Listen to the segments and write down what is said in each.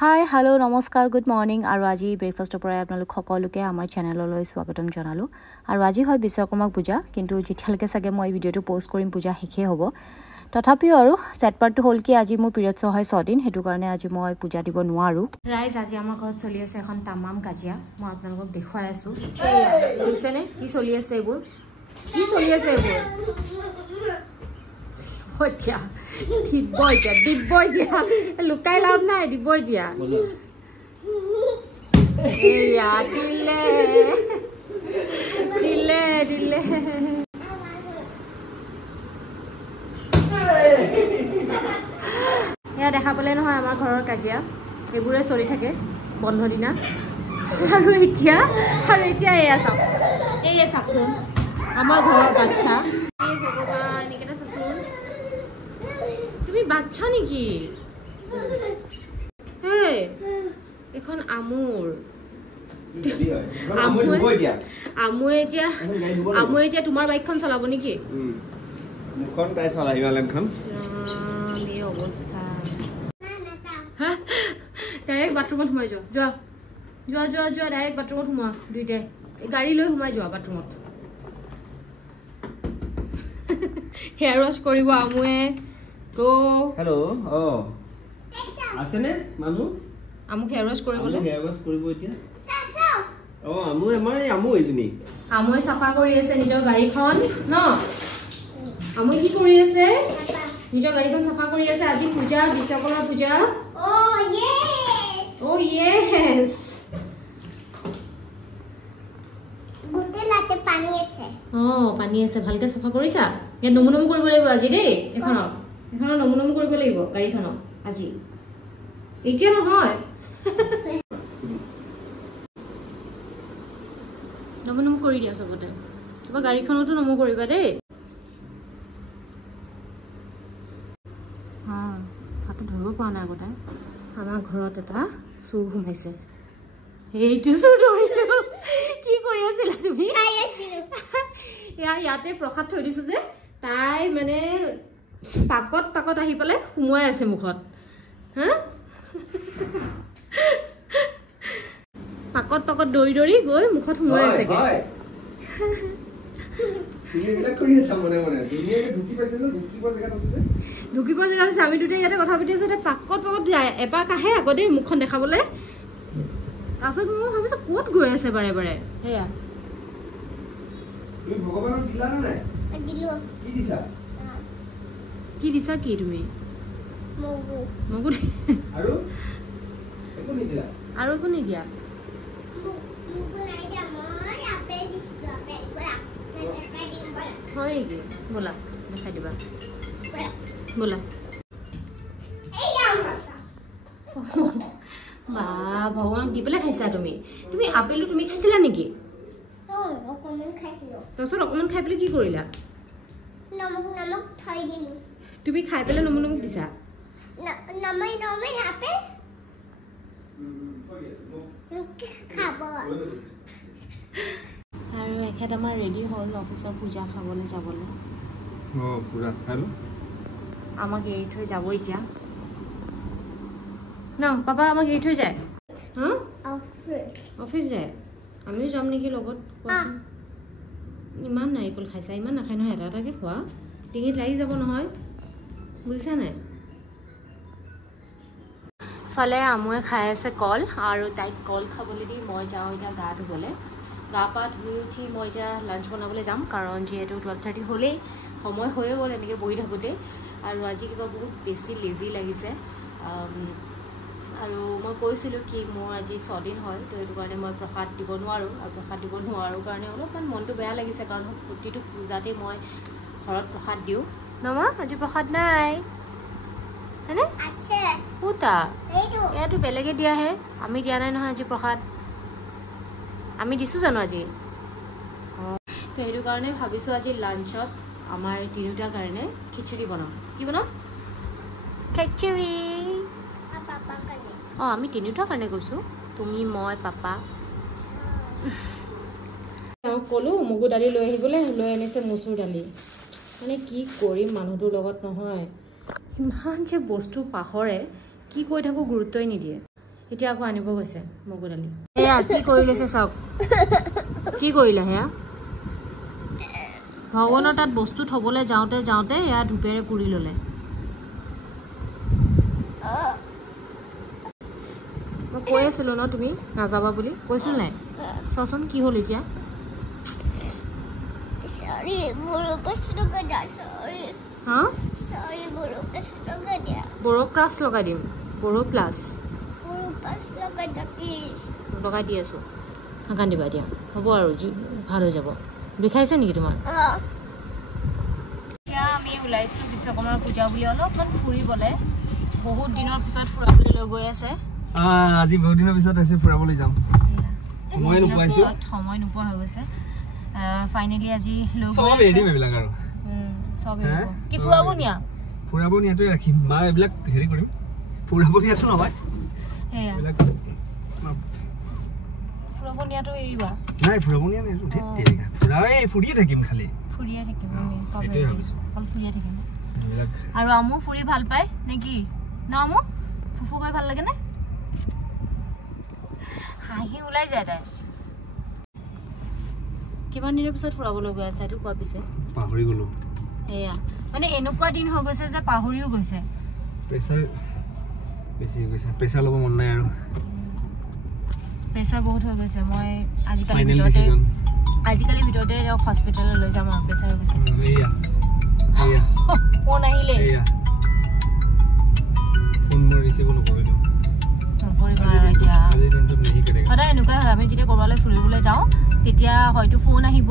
Hi hello' নমস্কাৰ good morning আৰু আজি ব্ৰেকফাষ্টৰ পৰাই আপোনালোক সকলোকে আমাৰ চেনেললৈ স্বাগতম জনালোঁ আৰু আজি হয় বিশ্বকৰ্মা পূজা কিন্তু যেতিয়ালৈকে চাগে মই ভিডিঅ'টো পোষ্ট কৰিম পূজা শেষেই হ'ব তথাপিও আৰু ছেট পাৰ্টটো হ'ল কি আজি মোৰ পিৰিয়ডছ হয় 6 দিন সেইটো কাৰণে আজি মই পূজা দিব নোৱাৰোঁ ৰাইজ আজি আমাৰ ঘৰত চলি আছে এখন তামাম কাজিয়া মই আপোনালোকক দেখুৱাই আছোঁ দেখিছেনে কি চলি আছে এইবোৰ Hotia, diboy dia, lukai lam nai diboy dia. Iya, dile. Ya দেখা পালে নহয় আমাৰ ঘৰৰ কাজিয়া এগুৰে চলি থাকে বন্ধ দিনা আৰু এতিয়া এয়া চাকচোন আমাৰ ঘৰৰ বাচ্চা তুমি বাচ্চা নেকি হে এখন আমুয়ে এতিয়া তোমাৰ বাইকখন চলাব নেকি মুখন তাই চলাই মালেনখন এই অৱস্থা ডাইৰেক্ট বাথৰুমত সোমাই যোৱা ডাইৰেক্ট বাথৰুমত সোমোৱা দুইটাই গাড়ী লৈ সোমাই যোৱা বাথৰুমত হেয়াৰ ৱাছ কৰিব আমুয়ে Go. Hello. Oh. Asene, Manu? Amu hair wash koribole. Hair wash koribo etia. Oh, amu isini. Amu safa kori ase nijor gari khon, no? Amu ki kori ase? Nijor gari khon safa kori ase aji puja, Biswakarma puja. Oh yes. Gute late pani ase. Oh, pani ase bhalke safa korisa. Ya nomu koribo laibo aji dei ekhonok. এখন নমুনম কৰিব লাগিব গাড়ীখনক আজি এতিয়া নহয় নমুনম কৰি দিয়া সবতে তোমাৰ গাড়ীখনটো নমু কৰিবা দেই হাতে ধৰিব পৰা নাই আগতে আমাৰ ঘৰত এটা চুৰ সোমাইছে এইটো চুৰ ধৰিলো কি কৰি আছিলা তুমি ইয়াতে প্ৰসাদ থৈ দিছো যে তাই মানে পাকত আহি পলে সোমোৱাই আছে মুখত হা পাকত দৌৰি গৈ মুখত সোমোৱাই আছে হয় তুমি এটা কৰি আছা মনে দুনিয়াতে ঢুকিব জেগা আছে আমি দুটাই ইয়াতে কথা পাতি আছো পাকত যায় এপাক আহে আকৌ দেই মুখখন দেখাবলৈ তাৰপিছত মই ভাবিছো ক'ত গৈ আছে বাৰে হেয়া তুমি ভগৱানক দিলা না নাই দিলো কি দিছা কি দিছা কি তুমি মগু আৰু একো নিদিলা মগু নাই দিয়া মই আপেল দিছো আপেল বলা দেখাই দিম বলা হয় নেকি বলা দেখাই দিবা বলা এই আমছা বা ভগৱানক দি পেলাই খাইছা তুমি আপেলটো তুমি খাইছিলা নেকি অকমান খাইছিলো তাৰপিছত অকমান খাই পেলাই কি কৰিলা নমক থৈ দিলো তুমি খাই পেলাই নমুনমুক দিছা নমই আপেল খাব আৰু এখেত আমাৰ ৰেডি হ'ল অফিচৰ পূজা খাবলৈ যাবলৈ পুৰা হেল্ল আমাক এৰি থৈ যাব এতিয়া ন পাপা আমাক এৰি থৈ যায় হা অফিচ যায় আমিও যাম নেকি লগত ইমান নাৰিকল খাইছা ইমান নাখায় নহয় এটাকে খোৱা ডিঙিত লাগি যাব নহয় বুজিছা নাই ফালে আমুয়ে খাই আছে কল আৰু তাইক কল খাবলৈ দি মই যাওঁ এতিয়া গা ধুবলৈ গা পা ধুই উঠি মই এতিয়া লাঞ্চ বনাবলৈ যাম কাৰণ যিহেতু 12:30 হ'লেই সময় হৈয়ে গ'ল এনেকৈ বহি থাকোঁতে আৰু আজি কিবা বহুত বেছি লেজি লাগিছে আৰু মই কৈছিলোঁ কি মোৰ আজি 6 দিন হয় তো এইটো কাৰণে মই প্ৰসাদ দিব নোৱাৰোঁ কাৰণে অলপমান মনটো বেয়া লাগিছে কাৰণ প্ৰতিটো পূজাতে মই ঘৰত প্ৰসাদ দিওঁ নমা আজি প্ৰসাদ নাই হয়নে আছে কোটা এইটো ইয়াতো বেলেগে দিয়াহে আমি দিয়া নাই নহয় আজি প্ৰসাদ আমি দিছোঁ জানো আজি তো সেইটো কাৰণে ভাবিছোঁ আজি লাঞ্চত আমাৰ তিনিটাৰ কাৰণে খিচুড়ি বনাম কি বনাম খিচুড়ি পাপা কাৰণে আমি তিনিটাৰ কাৰণে কৈছোঁ তুমি মই পাপা তেওঁক ক'লোঁ মগু দালি লৈ আহিবলৈ লৈ আনিছে মচুৰ দালি মানে কি কৰিম মানুহটোৰ লগত নহয় ইমান যে বস্তু পাহৰে কি কৈ থাকো গুৰুত্বই নিদিয়ে এতিয়া আকৌ আনিব গৈছে মগুৰ দালি এয়া কি কৰি লৈছে চাওক কি কৰিলে হেয়া ভগৱানৰ তাত বস্তু থবলৈ যাওঁতে যাওঁতে এয়া ধূপেৰে পুৰি ল'লে মই কৈ আছিলোঁ ন তুমি নাযাবা বুলি কৈছিল নাই চোৱাচোন কি হ'ল এতিয়া Sorry, buru kasih kerja. Sorry. হা Sorry, buru kasih kerja. বড়ো ক্লাছ লগাই দিম বড়ো plus Buru kasih kerja, please. লগাই দি আছোঁ নাকান্দিবা এতিয়া হ'ব আৰু যি ভাল হৈ যাব বিষাইছে নেকি তোমাৰ এতিয়া আমি ওলাইছোঁ বিশ্বকৰ্মাৰ পূজা বুলি অলপমান ফুৰিবলৈ বহুত দিনৰ পিছত ফুৰাবলৈ লৈ গৈ আছে আজি বহুত দিনৰ পিছত আহিছে ফুৰাবলৈ যাম সময় নোপোৱাইছো সময় নোপোৱা হৈ গৈছে ফাইনেলি আজি লৈ সব ৰেডি মেবিলাক আৰু সব কি ফুৰাব নিয়াটো ৰাখিম মা এইবিলাক হেৰি কৰিম ফুৰাব নিয়াটো নহয় এয়া ফুৰাব নিয়াটো এৰিবা নাই ফুৰাব নিয়া নাই ঠিক ঠিক ফুৰাই ফুৰিয়ে থাকিম খালি ফুৰিয়ে থাকিম আমি সব এইটোৱে ভাবিছোঁ অকল ফুৰিয়ে থাকিম এইবিলাক আৰু আমু ফুৰি ভাল পায় নেকি ন আমু ফুফু গৈ ভাল লাগে নে হাঁহি ওলাই যায় তাই কিমান দিনৰ পিছত ফুৰাবলৈ গৈ আছে এইটো কোৱা পিছে পাহৰি গলো এয়া মানে এনেকুৱা দিন হৈ গৈছে যে পাহৰিও গৈছে প্ৰেছাৰ বেছি হৈ গৈছে প্ৰেছাৰ ল'ব মন নাই আৰু প্ৰেছাৰ বহুত হৈ গৈছে মই আজিকালি ভিতৰতে হস্পিটেললৈ লৈ যাম আৰু প্ৰেছাৰ গৈছে ফোন আহিলে ফোন মই ৰিচিভ নকৰিলোঁ সদায় এনেকুৱাই হয় আমি যেতিয়া ক'ৰবালৈ ফুৰিবলৈ যাওঁ তেতিয়া হয়তো ফোন আহিব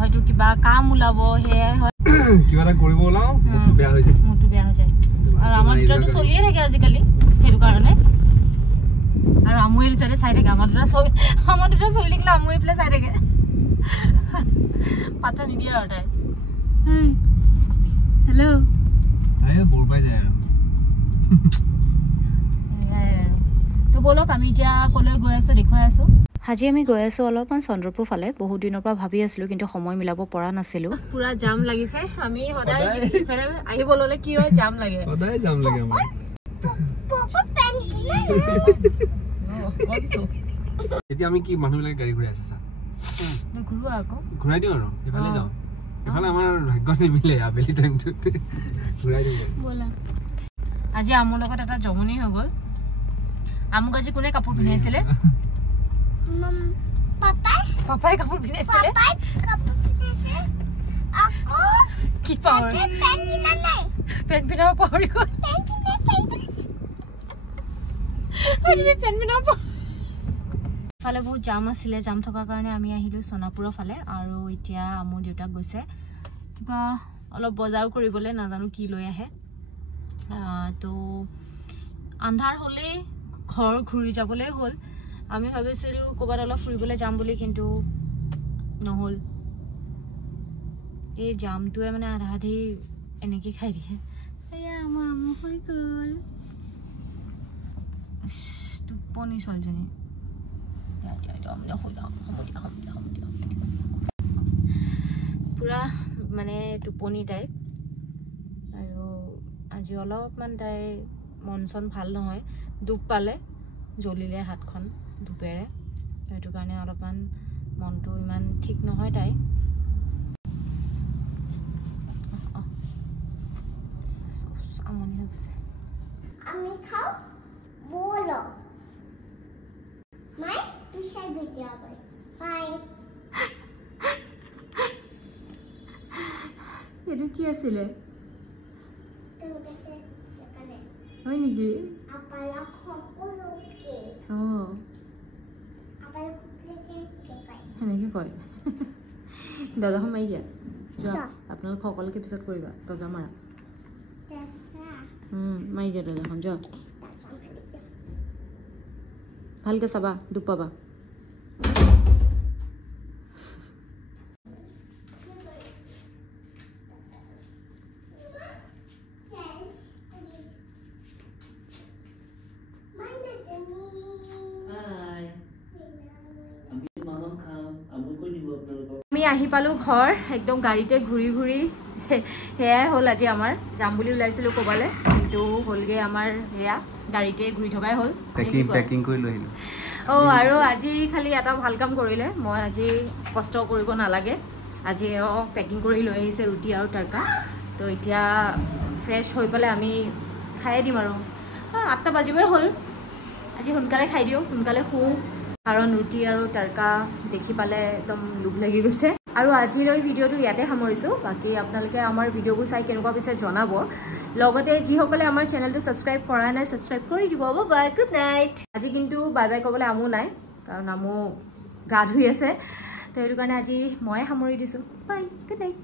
হয়তো কিবা কাম ওলাব সেয়াই হয় কিবা এটা কৰিব ওলাও মুঠটো বেয়া হৈ যায় আৰু আমাৰ দুটাতো চলিয়ে থাকে আজিকালি সেইটো কাৰণে আৰু আমুৱে দুটাতে চাই থাকে আমাৰ দুটা চলি থাকিলে আমুৱে এইফালে চাই থাকে পাতা নিদিয়ে আৰু তাই হেল্ল' বৰ পাই যায় আৰু তো বলক আমি এতিয়া ক'লৈ গৈ আছোঁ দেখুৱাই আছোঁ আজি আমি গৈ আছোঁ অলপমান চন্দ্ৰপুৰ ফালে বহুত দিনৰ পৰা ভাবি আছিলোঁ কিন্তু সময় মিলাব পৰা নাছিলোঁ পুৰা জাম লাগিছে আমি সদায় ইফালে আহিব ল'লে কি হয় জাম লাগে সদায় জাম লাগে আমাৰ এতিয়া আমি কি মানুহবিলাকে গাড়ী ঘূৰাই আছে ছাৰ ঘূৰোৱা আকৌ ঘূৰাই দিওঁ আৰু এইফালে যাওঁ এইফালে আমাৰ ভাগ্য নিমিলে আবেলি টাইমটোত ঘূৰাই দিওঁ ব'লা আজি আমুৰ লগত এটা জমনি হৈ গ'ল আমুক আজি কোনে কাপোৰ পিন্ধাইছিলে পাপাই কাপোৰ পিন্ধাইছিলে কি পাহৰি পেন পিন্ধাব পাহৰি গ'ল ফালে বহুত জাম আছিলে জাম থকাৰ কাৰণে আমি আহিলোঁ সোণাপুৰৰ ফালে আৰু এতিয়া মোৰ দেউতাক গৈছে কিবা অলপ বজাৰ কৰিবলৈ নাজানো কি লৈ আহে তো আন্ধাৰ হ'লেই ঘৰ ঘূৰি যাবলৈ হ'ল আমি ভাবিছিলোঁ ক'ৰবাত অলপ ফুৰিবলৈ যাম বুলি কিন্তু নহ'ল এই জামটোৱে মানে আধা আধি এনেকৈ খাই দিয়ে এয়া আমাৰ আমু হৈ গ'ল টোপনি ছোৱালীজনী পুৰা মানে টোপনি টাইপ আৰু আজি অলপমান তাই মন চন ভাল নহয় দুখ পালে জ্বলিলে হাতখন ধূপেৰে সেইটো কাৰণে অলপমান মনটো ইমান ঠিক নহয় তাই আমনি হৈ গৈছে আমি খাওঁ বলো মাই পিছাই ভিডিও করে বাই এইটো কি আছিলে তুমি কাছে এখানে হয় নেকি আপালা সকলোকে আপালা সকলোকে কয় সেনেকৈ কয় দৰ্জাখন মাৰি দিয়া যোৱা আপোনালোক সকলোকে পিছত কৰিবা দৰ্জা মাৰা মাৰি দিয়া দৰ্জাখন যোৱা ভালকৈ চাবা দুখ পাবা আমি আহি পালোঁ ঘৰ একদম গাড়ীতে ঘূৰি ঘূৰি সেয়াই হ'ল আজি আমাৰ যাম বুলি ওলাইছিলোঁ ক'বালৈ কিন্তু হ'লগৈ আমাৰ সেয়া গাড়ীতে ঘূৰি থকাই হ'ল পেকিং কৰি লৈ আহিলোঁ আৰু আজি খালি এটা ভাল কাম কৰিলে মই আজি কষ্ট কৰিব নালাগে আজি পেকিং কৰি লৈ আহিছে ৰুটি আৰু তৰকা তো এতিয়া ফ্ৰেছ হৈ পেলাই আমি খাই দিম আৰু 8টা বাজিবই হ'ল আজি সোনকালে খাই দিওঁ সোনকালে শুওঁ কাৰণ ৰুটি আৰু তৰকা দেখি পালে একদম লোভ লাগি গৈছে আৰু আজিলৈ ভিডিঅ'টো ইয়াতে সামৰিছোঁ বাকী আপোনালোকে আমাৰ ভিডিঅ'বোৰ চাই কেনেকুৱা পিছে জনাব লগতে যিসকলে আমাৰ চেনেলটো ছাবস্ক্ৰাইব কৰা নাই ছাবস্ক্ৰাইব কৰি দিব বাই গুড নাইট আজি কিন্তু বাই বাই ক'বলৈ আমো নাই কাৰণ আমো গা ধুই আছে তো সেইটো কাৰণে আজি ময়ে সামৰি দিছোঁ বাই গুড নাইট